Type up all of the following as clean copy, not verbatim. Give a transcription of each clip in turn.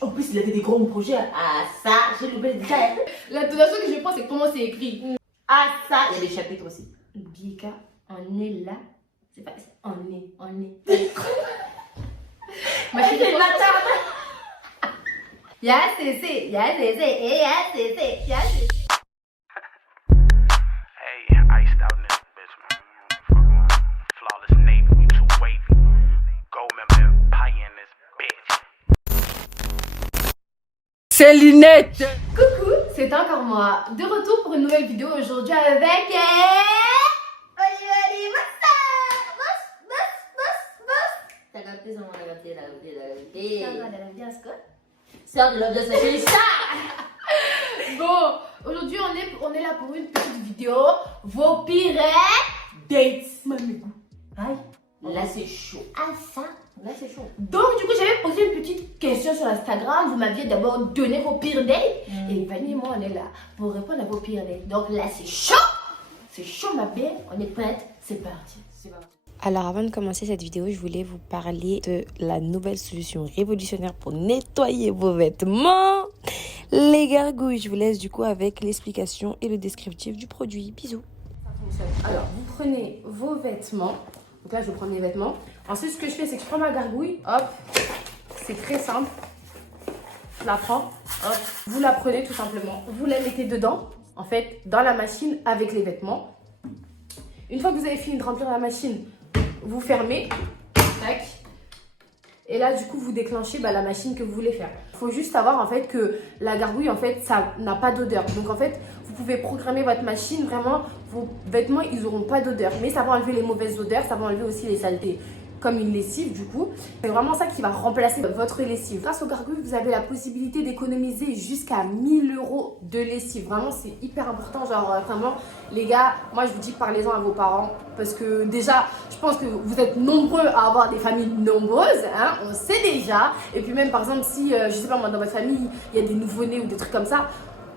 En plus, il avait des grands projets. Ah, ça, j'ai loupé déjà. L'intonation que je prends, c'est comment c'est écrit. Ah, ça, il y a des chapitres aussi. Bieka, on est là. C'est pas. On est. Ma chérie, C'est bâtard. Y'a CC, y'a CC, et y'a CC, y'a CC. Hey, iced out in this bitch, man. Fucking flawless navy, we too wavy. Gold member empire in this bitch. C'est lunettes. Coucou, c'est encore moi. De retour pour une nouvelle vidéo aujourd'hui avec. T'as capté ça, on a capté, Sors de l'objet, c'est ça. Bon, aujourd'hui on est là pour une petite vidéo. Vos pires Dates, mamie. Aïe. Là, c'est chaud. Ah ça. Là, c'est chaud. Donc du coup j'avais posé une petite question sur Instagram. Vous m'aviez d'abord donné vos pires dates. Et Vanny et moi on est là pour répondre à vos pires dates. Donc là c'est chaud. C'est chaud ma belle. On est prête. C'est parti. C'est parti. Alors avant de commencer cette vidéo, je voulais vous parler de la nouvelle solution révolutionnaire pour nettoyer vos vêtements. Les gargouilles, je vous laisse du coup avec l'explication et le descriptif du produit. Bisous. Alors, vous prenez vos vêtements. Donc là, je vais prendre mes vêtements. Ensuite, ce que je fais, c'est que je prends ma gargouille. Hop. C'est très simple. Je la prends. Hop. Vous la prenez tout simplement. Vous la mettez dedans, en fait, dans la machine avec les vêtements. Une fois que vous avez fini de remplir la machine, vous fermez. Tac. Et là, du coup, vous déclenchez la machine que vous voulez faire. Il faut juste savoir, en fait, que la gargouille, en fait, ça n'a pas d'odeur. Donc, en fait, vous pouvez programmer votre machine. Vraiment, vos vêtements, ils n'auront pas d'odeur. Mais ça va enlever les mauvaises odeurs. Ça va enlever aussi les saletés. Comme une lessive, du coup. C'est vraiment ça qui va remplacer votre lessive. Grâce aux gargouilles, vous avez la possibilité d'économiser jusqu'à 1000 € de lessive. Vraiment, c'est hyper important. Genre, vraiment, les gars, moi, je vous dis, parlez-en à vos parents. Parce que déjà, je pense que vous êtes nombreux à avoir des familles nombreuses. Hein, on sait déjà. Et puis même, par exemple, si, je sais pas moi, dans votre famille, il y a des nouveau-nés ou des trucs comme ça.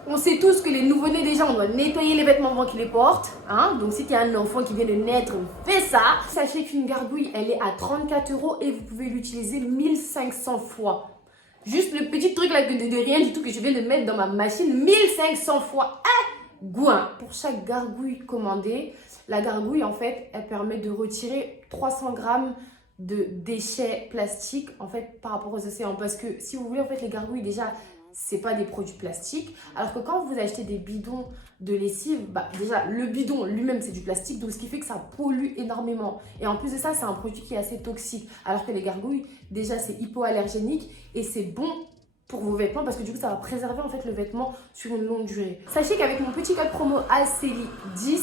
On sait tous que les nouveau-nés, déjà, on doit nettoyer les vêtements avant qu'ils les portent. Hein? Donc, si tu as un enfant qui vient de naître, fais ça. Sachez qu'une gargouille, elle est à 34 € et vous pouvez l'utiliser 1500 fois. Juste le petit truc là de rien du tout que je viens de mettre dans ma machine, 1500 fois. Gouin. Pour chaque gargouille commandée, la gargouille, en fait, elle permet de retirer 300 grammes de déchets plastiques, en fait, par rapport aux océans. Parce que si vous voulez, en fait, les gargouilles, déjà, c'est pas des produits plastiques. Alors que quand vous achetez des bidons de lessive, déjà le bidon lui-même c'est du plastique, donc ce qui fait que ça pollue énormément. Et en plus de ça, c'est un produit qui est assez toxique. Alors que les gargouilles, déjà c'est hypoallergénique et c'est bon pour vos vêtements parce que du coup ça va préserver en fait le vêtement sur une longue durée. Sachez qu'avec mon petit code promo ACELI10,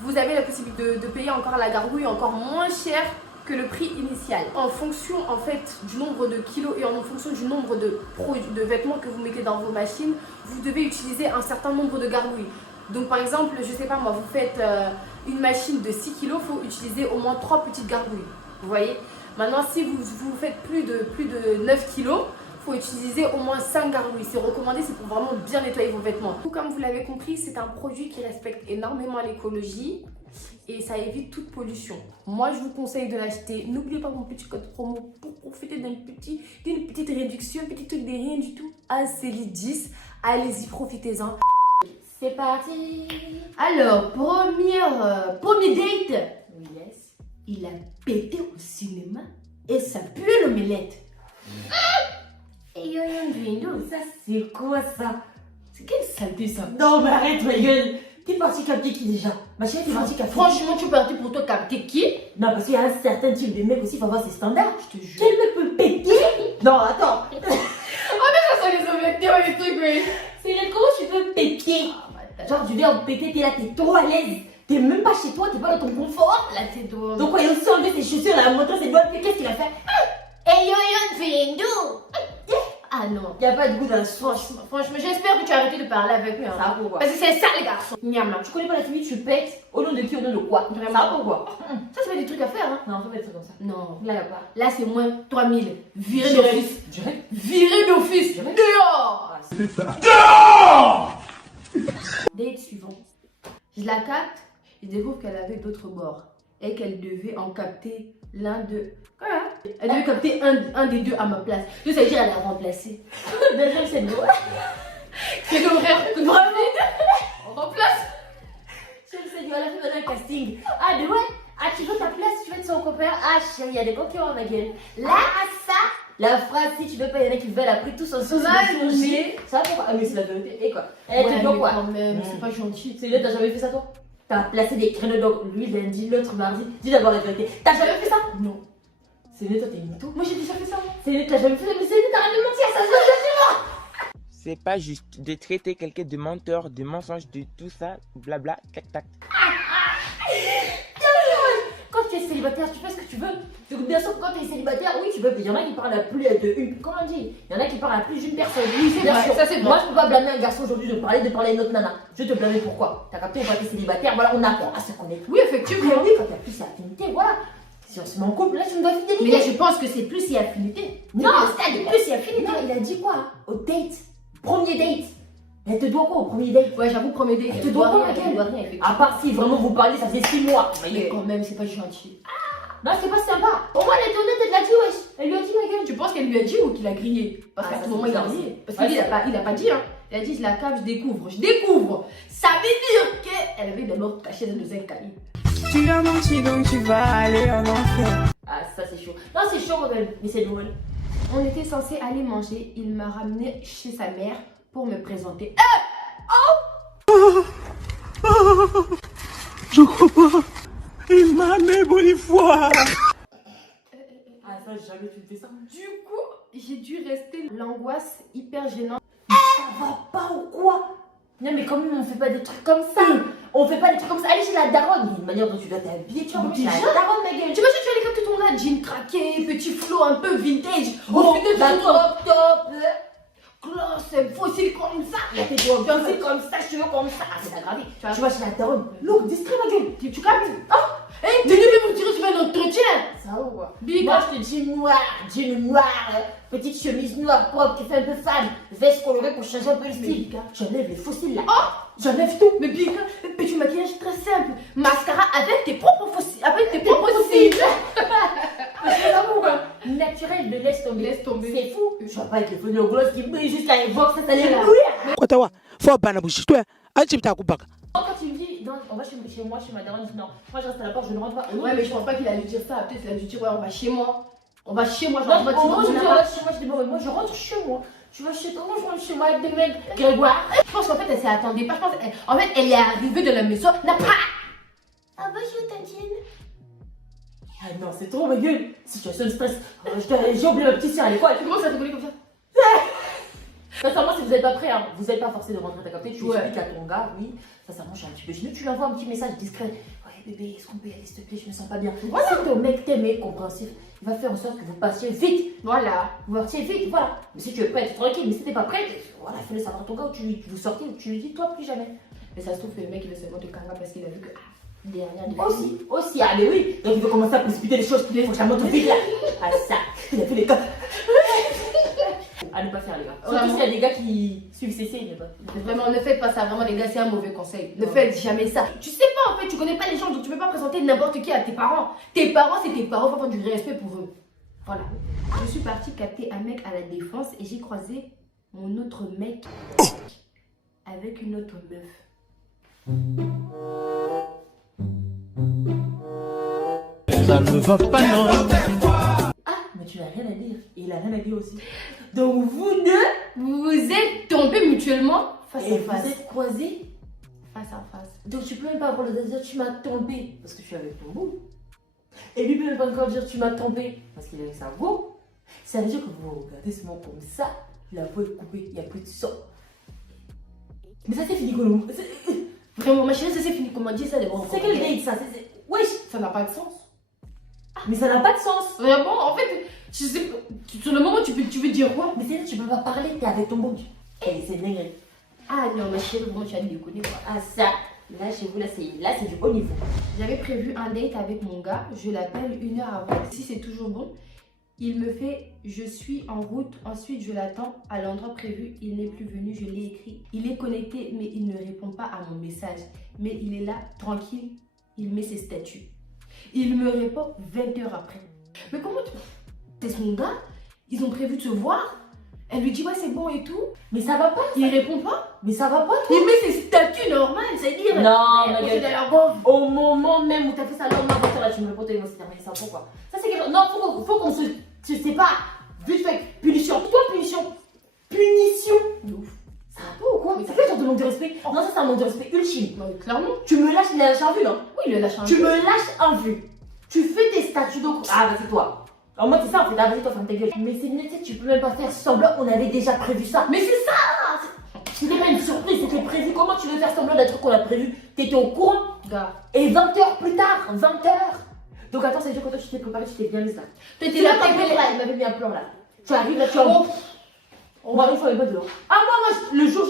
vous avez la possibilité de payer encore la gargouille encore moins cher que le prix initial. En fonction en fait du nombre de kilos et en fonction du nombre de vêtements que vous mettez dans vos machines, vous devez utiliser un certain nombre de gargouilles. Donc par exemple, je sais pas moi, vous faites une machine de 6 kilos, il faut utiliser au moins 3 petites gargouilles. Vous voyez? Maintenant si vous faites plus de 9 kilos, il faut utiliser au moins 5 gargouilles. C'est recommandé, c'est pour vraiment bien nettoyer vos vêtements. Comme vous l'avez compris, c'est un produit qui respecte énormément l'écologie et ça évite toute pollution. Moi, je vous conseille de l'acheter. N'oubliez pas mon petit code promo pour profiter d'une petite réduction, un petit truc de rien du tout. ACELI10, allez-y, profitez-en. C'est parti. Alors, premier date. Yes. Il a pété au cinéma et ça pue l'omelette. Et yo, ça c'est quoi ça? C'est quelle saleté ça? Non, mais arrête, ma gueule. T'es parti capter qui déjà? Ma chérie, t'es parti capter. Franchement, tu es parti pour toi capter qui? Non, parce qu'il y a un certain type de mec aussi, il faut avoir ses standards. Je te jure. Quel mec peut péter? Non, attends. Oh, mais ça sont les omelettes, les trucs, oui. C'est vrai, comment tu peux péter? Genre, tu viens péter, t'es là, t'es trop à l'aise. T'es même pas chez toi, t'es pas dans ton confort. Là, c'est drôle. Donc, il a aussi enlevé ses chaussures, là, montrant ses doigts. Qu'est-ce qu'il a fait? Et yo, Findo. Ah non. Il n'y a pas de goût dans la sauce. Franchement, j'espère que tu as arrêté de parler avec lui. Hein. Ça va pourquoi? Parce que c'est ça, les garçons. Niama. Tu connais pas la fille, tu pètes. Au nom de qui, au nom de quoi? Vraiment. Ça va pourquoi? Ça, c'est pas des trucs à faire, hein. Non, faut pas être comme ça. Non. Là, il n'y a pas. Là, c'est moins 3000. Viré Direct. d'office. Direct. Viré d'office. Direct. Dehors. Dehors! Date suivant. Je la capte. Je découvre qu'elle avait d'autres bords. et qu'elle devait en capter l'un de... Voilà. Elle devait capter un des deux à ma place. Donc ça veut dire qu'elle a remplacé. Déjà, c'est drôle. C'est comme frère que moi, on remplace. Je me suis dit, on a fait un casting. Ah, de ouais. Ah, tu veux ta place, tu veux être son copain. Ah, chérie, il y a des concurrents, ma gueule. Là, à ça, la phrase, si tu veux pas, il y en a qui veulent après tout son sauce. mais... Ça va pourquoi? Ah, mais c'est la vérité. Et quoi? Elle te dit quoi? Quand même, c'est pas gentil. C'est là, t'as jamais fait ça, toi? T'as placé des créneaux, donc lui, lundi, l'autre, mardi. Dis d'abord la vérité. T'as jamais fait ça? Non. C'est né, toi, t'es mytho. Moi, j'ai déjà fait ça. C'est né, t'as jamais fait ça, mais c'est né, t'arrêtes de mentir, ça se voit. C'est pas juste de traiter quelqu'un de menteur, de mensonge, de tout ça, blabla, tac tac. Quand tu es célibataire, tu fais ce que tu veux. Donc, bien sûr, quand tu es célibataire, oui, tu peux. Il y en a qui parlent à plus d'une. Comment on dit? Il y en a qui parlent à plus d'une personne. Oui, c'est vrai, ça, c'est vrai. Moi, je peux pas blâmer un garçon aujourd'hui de parler à une autre nana. Je vais te blâmer pourquoi? T'as capté, on va être célibataire, voilà, on apprend à se connaître. Oui, effectivement. Mais oui, quand t'as plus affinité, voilà. Si on se met en couple, là, tu me dois fidélité. Mais là, je pense que c'est plus si affinité. Non, c'est plus si affinité. Non, il a dit quoi? Au date. Premier date. Elle te doit quoi au premier date? Ouais, j'avoue, premier date. Elle te doit quoi, ma gueule? À part si vraiment vous parlez, ça faisait 6 mois. Mais quand même, c'est pas gentil. Non, c'est pas sympa. Au moins, elle était honnête, elle l'a dit, wesh. Elle lui a dit, ma gueule. Tu penses qu'elle lui a dit ou qu'il a grillé? Parce qu'à ça, ce moment, c'est il a bizarre. grillé. Parce Ouais, qu'il a pas dit, hein. Il a dit, je la cave, je découvre. Je découvre. Ça veut dire qu'elle avait des morts cachées dans un cahier. Tu as menti donc tu vas aller en enfer. Ah, ça, c'est chaud. Non, c'est chaud, ma gueule. Mais c'est drôle. On était censé aller manger. Il m'a ramené chez sa mère pour me présenter. Je crois pas. Il m'a mis bonne foi. Ah, ça, jamais tu fais ça. Du coup, j'ai dû rester l'angoisse hyper gênante. Ça va pas ou quoi? Non, mais quand même, on fait pas des trucs comme ça. On fait pas des trucs comme ça. Allez chez la daronne. Il y a une manière dont tu dois t'habiller. Tu vois, chez la daronne, ma gueule. Tu imagines, tu as les capter ton là, jean craqué, petit flow un peu vintage. Bon, Au final, bah, tu top. Classe, fossile comme ça. Il a fait toi bien, c'est comme ça, je veux comme ça. Ah, c'est aggravé. Tu vas chez la daronne. Look, distrait, ma gueule. Tu captes? Ah, hey, t'es venu pour tirer sur un entretien. Ça va ou quoi? Big Moi, je te dis jean noir, petite chemise noire propre qui fait un peu femme, veste colorée pour changer un peu le style. J'enlève les fossiles là. Oh, J'enlève tout. mais Big, petit maquillage très simple. Mascara avec tes propres fossiles. Avec tes propres cils. C'est l'amour, hein. Naturel, de laisse tomber. Laisse tomber. C'est fou. Je vois pas avec les feux de gloss qui brillent jusqu'à l'époque, ça allait mourir. Kotawa, faut pas bouche. Toi, Anchipta Kubaka. Quand tu me dis, non, on va chez moi, chez ma daronne, je dis non, moi je reste à la porte, je ne rentre pas. Ouais, mais je pense pas qu'il a dû dire ça. Peut-être qu'il a dû dire, ouais, on va chez moi. On va chez moi. Je Non, rentre pas, tu moi je dis, rentres ouais, là-bas. chez moi, je dis, bon, moi je rentre chez moi. Tu vas chez toi, moi je rentre chez moi avec des mecs. Grégoire. Je pense qu'en fait, elle s'y attendait pas. Je pense en fait, elle est arrivée de la maison. N'a pas. Ah, bonjour, Tantine. Ah non, c'est trop ma gueule. Situation de stress. J'ai oublié ma petite soeur à l'école. Tu commences à rigoler comme ça. Sincèrement, si vous n'êtes pas prêt, hein, vous n'êtes pas forcé de rentrer, t'as capté. Tu Ouais. expliques à ton gars, oui. Sincèrement, je suis un petit peu gênée. Tu lui envoies un petit message discret. Ouais, bébé, est-ce qu'on peut y aller, s'il te plaît, je me sens pas bien. Voilà. Si ton mec t'aime et compréhensif, il va faire en sorte que vous passiez vite. Voilà. Vous partiez vite, voilà. Mais si tu es prêt, tranquille. Mais si t'es pas prêt, voilà, fais-le savoir à ton gars ou vous sortez ou tu lui dis, toi, plus jamais. Mais ça se trouve que le mec, il veut seulement te calmer parce qu'il a vu que. Derrière des Aussi, ah, mais oui. Donc il veut commencer à précipiter les choses. Il faut que ça monte vite là. Ah, ça. Il a fait les gars. À ne pas faire, les gars. Surtout s'il y a des gars qui suivent CC, mais pas. Vraiment, ne faites pas ça. Vraiment, les gars, c'est un mauvais conseil. Ne faites jamais ça. Tu sais pas, en fait, tu connais pas les gens, donc tu peux pas présenter n'importe qui à tes parents. Tes parents, c'est tes parents, faut avoir du respect pour eux. Voilà. Je suis partie capter un mec à la défense et j'ai croisé mon autre mec avec une autre meuf. Ça ne va pas, non. Ah, mais tu n'as rien à dire. Et il a rien à dire aussi. Donc vous deux, Vous vous êtes tombés mutuellement face et à vous face. êtes croisés. Face à face. Donc tu peux même pas avoir le droit de dire tu m'as tombé parce que je suis avec ton beau. Et lui peut même pas encore dire tu m'as tombé parce qu'il est avec sa go. Ça veut dire que vous regardez ce mot comme ça, la peau est coupée, il n'y a plus de sang. Mais ça c'est fini comment? Vraiment, ma chérie, ça c'est fini. Comment dire ça d'abord? C'est quel date ça? Wesh, Ça n'a pas de sens. mais ça n'a pas de sens. Vraiment, en fait, je sais pas. Sur le moment, tu veux dire quoi? Mais c'est là tu peux pas parler, t'es avec ton beau. Eh, c'est dingue. Ah non, ma chérie, vraiment, tu as déconné quoi. Ah ça, là chez vous, là c'est du haut niveau. J'avais prévu un date avec mon gars, je l'appelle 1 heure avant. Si c'est toujours bon, il me fait je suis en route, ensuite je l'attends à l'endroit prévu, il n'est plus venu, je l'ai écrit. Il est connecté mais il ne répond pas à mon message. Mais il est là, tranquille, il met ses statuts. Il me répond 20 heures après. Mais comment tu... C'est son gars, ils ont prévu de se voir. Elle lui dit ouais c'est bon et tout. Mais ça va pas. Il répond pas. Mais ça va pas. Il met ses statuts normales, c'est-à-dire... Non, ma c'est gueule. d'ailleurs bon. Au moment même où t'as fait ça, là, on là, tu me réponds, c'est terminé ça, pourquoi? Ça, c'est quelque chose. Non, faut qu'on se. Je sais pas. Vite fait, punition. Toi, punition. Punition. Ouf. Ça va pas ou quoi? C'est quel genre de manque de respect? Non, ça, c'est un manque de respect ultime. Ouais, clairement. Tu me lâches, il a lâché en vue, non? Oui, il le lâche un Tu peu. me lâches en vue. Tu fais tes statuts, donc. Ah, vas-y, toi. En mode, c'est ça, en fait, ah, vas-y, toi, ferme ta gueule. Mais c'est net, tu peux même pas faire semblant, on avait déjà prévu ça. Mais c'est ça! C'était pas une surprise, c'était prévu. Comment tu veux faire semblant d'un truc qu'on a prévu? T'étais au courant? Gars. Et 20 heures plus tard, 20 heures. Donc attends, ça veut dire que toi tu t'es préparé, tu t'es bien mise là. T'étais Tu là, là, t'étais là, il m'avait mis un plan là. Tu arrives là, tu as. Moi, une fois, il va dehors. Ah, moi, le jour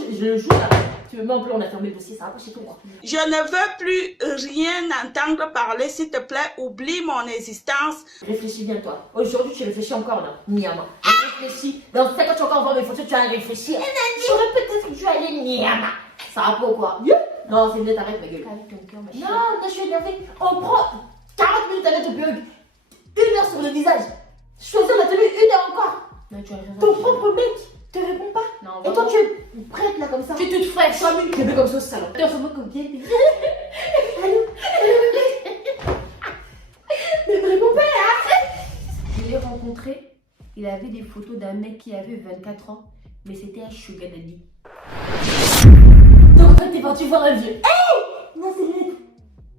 là, tu me mets en plan, on a fermé le dossier, ça va pas chez toi. Je ne veux plus rien entendre parler, s'il te plaît, oublie mon existence. Réfléchis bien, toi. Aujourd'hui, tu réfléchis encore là, Niama. Réfléchis. Dans 5 ans, tu vas encore voir mes photos, tu vas réfléchir. J'aurais peut-être dû aller Niama. Ça va pas ou quoi? Non, c'est net, arrête ma gueule. Avec ton cœur, ma chérie. Non, je suis énervée. On prend 40 minutes à mettre au plug. 1 heure sur le visage. Choisir la tenue 1 heure encore. Non, tu as raison. Ton propre mec te répond pas. Non, Et toi, tu es prête là comme ça. Tu es toute fraîche. Comme une bébé comme ça, salon. Tu ressembles comme bien. Allô? Mais me réponds pas là. Je l'ai rencontré. Il avait des photos d'un mec qui avait 24 ans. Mais c'était un sugar daddy. Donc en fait, t'es parti voir un vieux. Hey! Non, c'est lui.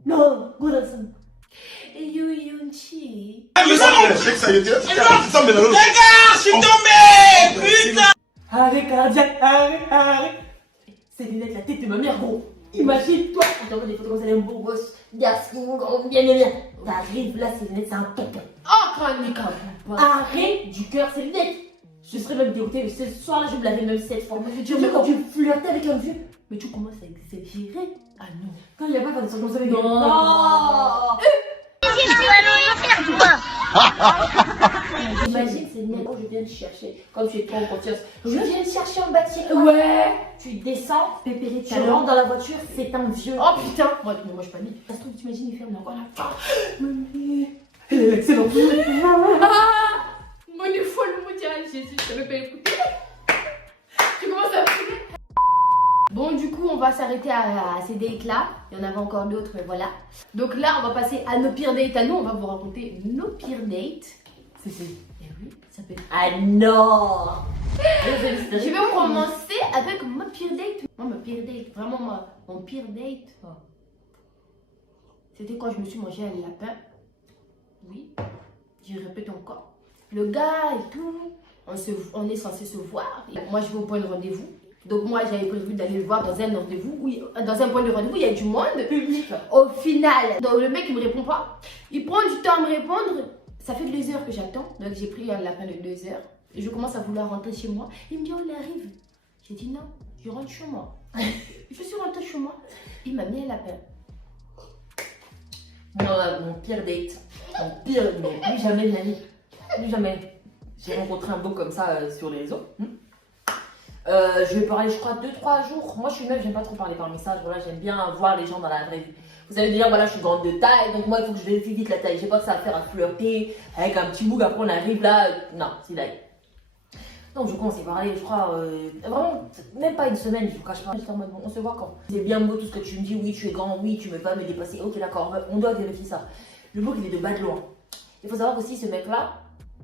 Non, go dans son. Et yo Yonchi. Arrête, cardiaque, arrête. C'est lunettes, la tête de ma mère, gros. Imagine-toi, tu t'envoies des photos comme ça, un beau gosse, garçon, bien. T'arrives là, c'est lunettes, c'est un tonton. Oh, quand Nika. Arrête du cœur, c'est lunettes. Je serais même dégoûtée, ce soir-là, je me l'avais même 7 fois. Tu veux quand tu flirtais avec un vieux, mais tu commences à exagérer. Ah non. Quand il n'y a pas de comme ça avec non. Imagine, c'est net. Oh, je viens te chercher. Comme tu es trop en confiance. Je viens te chercher en bas de chez toi. Ouais. Tu descends, pépéré, tu Talent. rentres dans la voiture, c'est un vieux. Oh putain. Moi je panique. Ça se trouve, t'imagines, il ferme encore là. Elle est excellente. Mon est folle, mon dieu, Jésus, je savais pas écouter. Tu commences à fumer. Bon, du coup, on va s'arrêter à ces dates là. Il y en avait encore d'autres, mais voilà. Donc là, on va passer à nos pires dates à nous. On va vous raconter nos pires dates. C'est. Et oui, ça peut être. Ah non. Je vais commencer avec ma pire date. Moi, ma pire date, vraiment mon pire date. Oh. C'était quand je me suis mangé un lapin. Oui, je répète encore. Le gars et tout, on est censé se voir. Et moi, je vais au point de rendez-vous. Donc moi, j'avais prévu d'aller le voir dans un rendez-vous. Oui, dans un point de rendez-vous, il y a du monde. Public. Au final, donc le mec, il me répond pas. Il prend du temps à me répondre. Ça fait 2 heures que j'attends. Donc j'ai pris un lapin de 2 heures. Et je commence à vouloir rentrer chez moi. Il me dit, oh, il arrive. J'ai dit non, je rentre chez moi. Je suis rentrée chez moi. Il m'a mis un lapin. Non, mon pire date. Mon pire, mais plus jamais de la vie. Plus jamais. J'ai rencontré un beau comme ça sur les réseaux. Je vais parler, je crois, 2-3 jours. Moi, je suis meuf, j'aime pas trop parler par message. Voilà, j'aime bien voir les gens dans la vraie vie. Vous savez dire, voilà, je suis grande de taille, donc moi, il faut que je vérifie vite la taille. J'ai pas que ça à faire à flirter avec un petit boug. Après, on arrive là. Non, c'est là. Donc, je commence à parler, je crois, vraiment, même pas une semaine, je vous cache pas. J'étais en mode, bon, on se voit quand. C'est bien beau tout ce que tu me dis. Oui, tu es grand, oui, tu me vas me dépasser. Ok, d'accord, on doit vérifier ça. Le bouc, il est de bas de loin. Il faut savoir aussi, ce mec-là,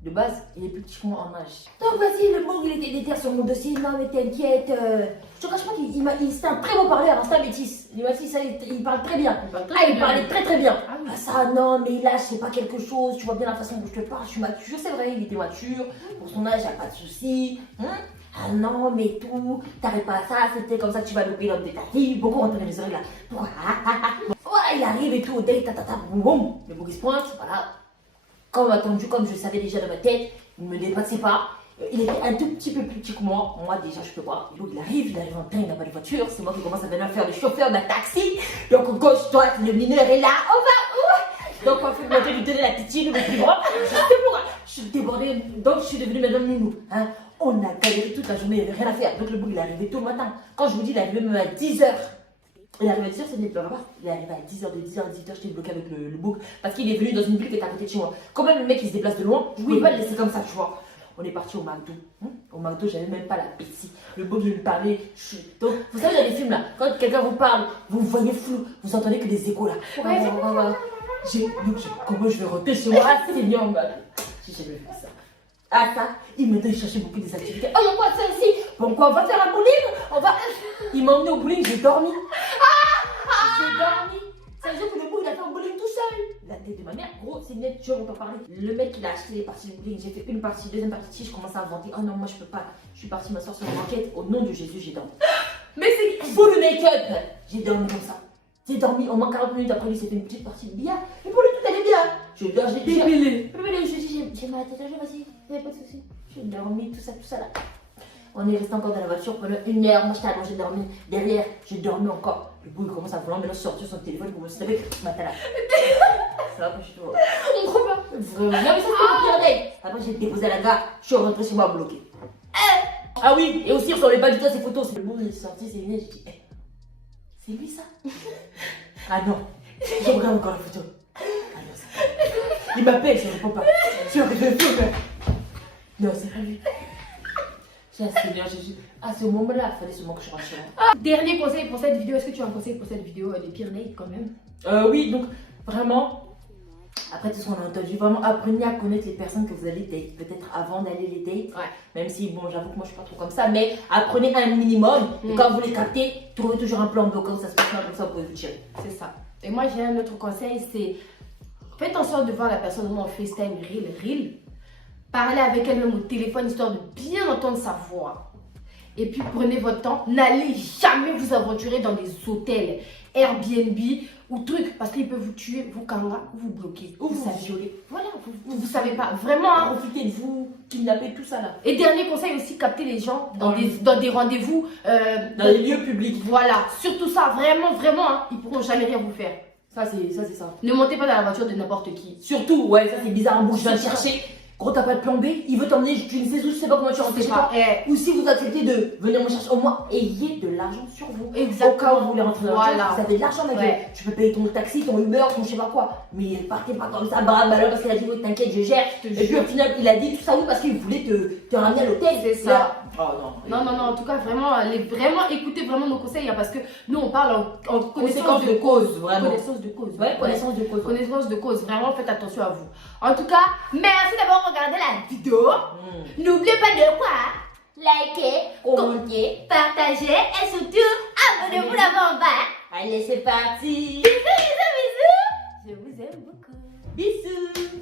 de base, il est plus petit que moi en âge. Donc vas-y, le bouc, il était déter sur mon dossier. Non, mais t'inquiète. Je te cache pas qu'il c'est un très bon parleur, c'est un métis. Il m'a dit ça, il parle très bien. Il parlait très bien. Ah, ça, non, mais là, c'est pas quelque chose. Tu vois bien la façon dont je te parle. Je suis mature, c'est vrai, il était mature. Pour son âge, il n'y a pas de souci. Ah non, mais tout, t'arrêtes pas à ça, c'était comme ça que tu vas louper l'homme de ta vie. Beaucoup rentrer les oreilles là. Voilà, il arrive et tout, date, boum, boum. Le bouc, il se pointe, voilà. Comme attendu, comme je savais déjà dans ma tête, il ne me dépassait pas. Il était un tout petit peu plus petit que moi. Moi, déjà, je peux voir. Donc, il arrive en train, il n'a pas de voiture. C'est moi qui commence à venir faire le chauffeur d'un taxi. Donc, gauche, droite, le mineur est là. On va où? Donc, on fait monter, lui donner la petite, le plus grand. Je suis débordée. Donc, je suis devenue madame Nounou. Hein? On a galéré toute la journée, il n'y avait rien à faire. Donc, le bouc, il est arrivé tôt le matin. Quand je vous dis, il est arrivé même à 10h. Il arrive à 10h, c'est pas grave. Il est arrivé à 10h, de 10h à 18h, j'étais bloqué avec le book. Parce qu'il est venu dans une ville qui est à côté de chez moi. Quand même, le mec, il se déplace de loin, je pouvais pas le laisser comme ça, tu vois. On est parti au McDo. Au McDo, j'avais même pas l'appétit. Le book, je lui parlais. Donc, vous savez, dans les films là, quand quelqu'un vous parle, vous voyez flou, vous entendez que des échos là. Comment je vais rentrer chez moi? Ah, Seigneur, madame. J'ai jamais vu ça. Ah, ça, il m'a donné chercher beaucoup des activités. Oh, il y a quoi de ça ici? Bon, quoi, on va faire un bowling? On va. Il m'a emmené au bowling, j'ai dormi. J'ai dormi. Ça veut dire que le bout, il a fait un bowling tout seul. La tête de ma mère, gros, c'est net, tu entends parler. Le mec, il a acheté les parties de bowling. J'ai fait une partie, deuxième partie, je commence à inventer. Oh non, moi, je peux pas. Je suis partie m'asseoir sur une banquette. Au nom de Jésus, j'ai dormi. Mais c'est fou le make-up. J'ai dormi comme ça. J'ai dormi au moins 40 minutes après lui, c'était une petite partie de billard. Et pour lui, tout allait bien. Je dors, j'ai dit. Je dis, j'ai mal à la tête, vas-y, y a pas de soucis. J'ai dormi, tout ça là. On est resté encore dans la voiture pendant 1 heure. Moi, j'étais allongée, j'ai dormi. Derrière, j'ai dormi encore. Le bout, il commence à vouloir maintenant sortir son téléphone pour me savoir ce matin là. Ça va, je suis trop. On comprend pas. Vraiment. Non, mais ça, c'est mon pire date. Après, j'ai déposé à la gare. Je suis rentrée chez moi bloquée. Ah oui, et aussi, sur les pas du tout ces photos. Le bout, il est sorti, c'est venu. J'ai dit, c'est lui ça? Ah non, je regarde encore la photo. Ah non, c'est pas lui. Il m'appelle, je ne réponds pas. Je regarde tout. Non, c'est pas lui. Seigneur Jésus. À ce moment-là, il fallait seulement que je rentre chez moi. Dernier conseil pour cette vidéo. Est-ce que tu as un conseil pour cette vidéo des pires dates quand même? Oui, donc vraiment, après tout ce qu'on a entendu, vraiment apprenez à connaître les personnes que vous allez date. Peut-être avant d'aller les dates. Ouais. Même si, bon, j'avoue que moi je suis pas trop comme ça, mais apprenez un minimum. Et quand vous les captez, trouvez toujours un plan B quand ça se passe mal comme ça, vous pouvez vous tirer. C'est ça. Et moi, j'ai un autre conseil, c'est faites en sorte de voir la personne en FaceTime Reel. Parlez avec elle-même au téléphone, histoire de bien entendre sa voix. Et puis, prenez votre temps. N'allez jamais vous aventurer dans des hôtels, Airbnb ou trucs, parce qu'ils peuvent vous tuer, vous kanga, vous bloquer, Ou vous savez. violer. Voilà, vous savez pas. Vraiment, hein. Profitez de vous, kidnapper, tout ça là. Et dernier conseil aussi, capter les gens dans des rendez-vous. Dans les lieux publics. Voilà, surtout ça, vraiment, hein, ils pourront jamais rien vous faire. Ça, c'est ça. Ne montez pas dans la voiture de n'importe qui. Surtout, ouais, ça c'est bizarre, un bout, je viens te chercher. Gros, t'as pas de plan B, il veut t'emmener, tu ne sais où, je sais pas comment tu rentres chez toi. Ou si vous acceptez de venir me chercher, au moins ayez de l'argent sur vous. Exactement. Au cas où vous voulez rentrer dans la Voilà. voiture, vous avez de l'argent, ma gueule. Tu peux payer ton taxi, ton Uber, ton je sais pas quoi. Mais partez pas comme ça, bras ballon, parce qu'il a dit, oui, t'inquiète, je gère. Et puis au final, il a dit tout ça, oui, parce qu'il voulait te ramener à l'hôtel. C'est ça. Là. Oh non. Non, en tout cas, vraiment, écoutez vraiment nos conseils, hein, parce que nous, on parle en Conséquence de cause, vraiment. Connaissance de cause. Ouais, connaissance de cause. Connaissance de cause, vraiment, faites attention à vous. En tout cas, merci d'avoir regardé la vidéo. N'oubliez pas de quoi? Liker, commenter, partager et surtout, abonnez-vous là-bas en bas. Allez, c'est parti. Bisous. Je vous aime beaucoup. Bisous.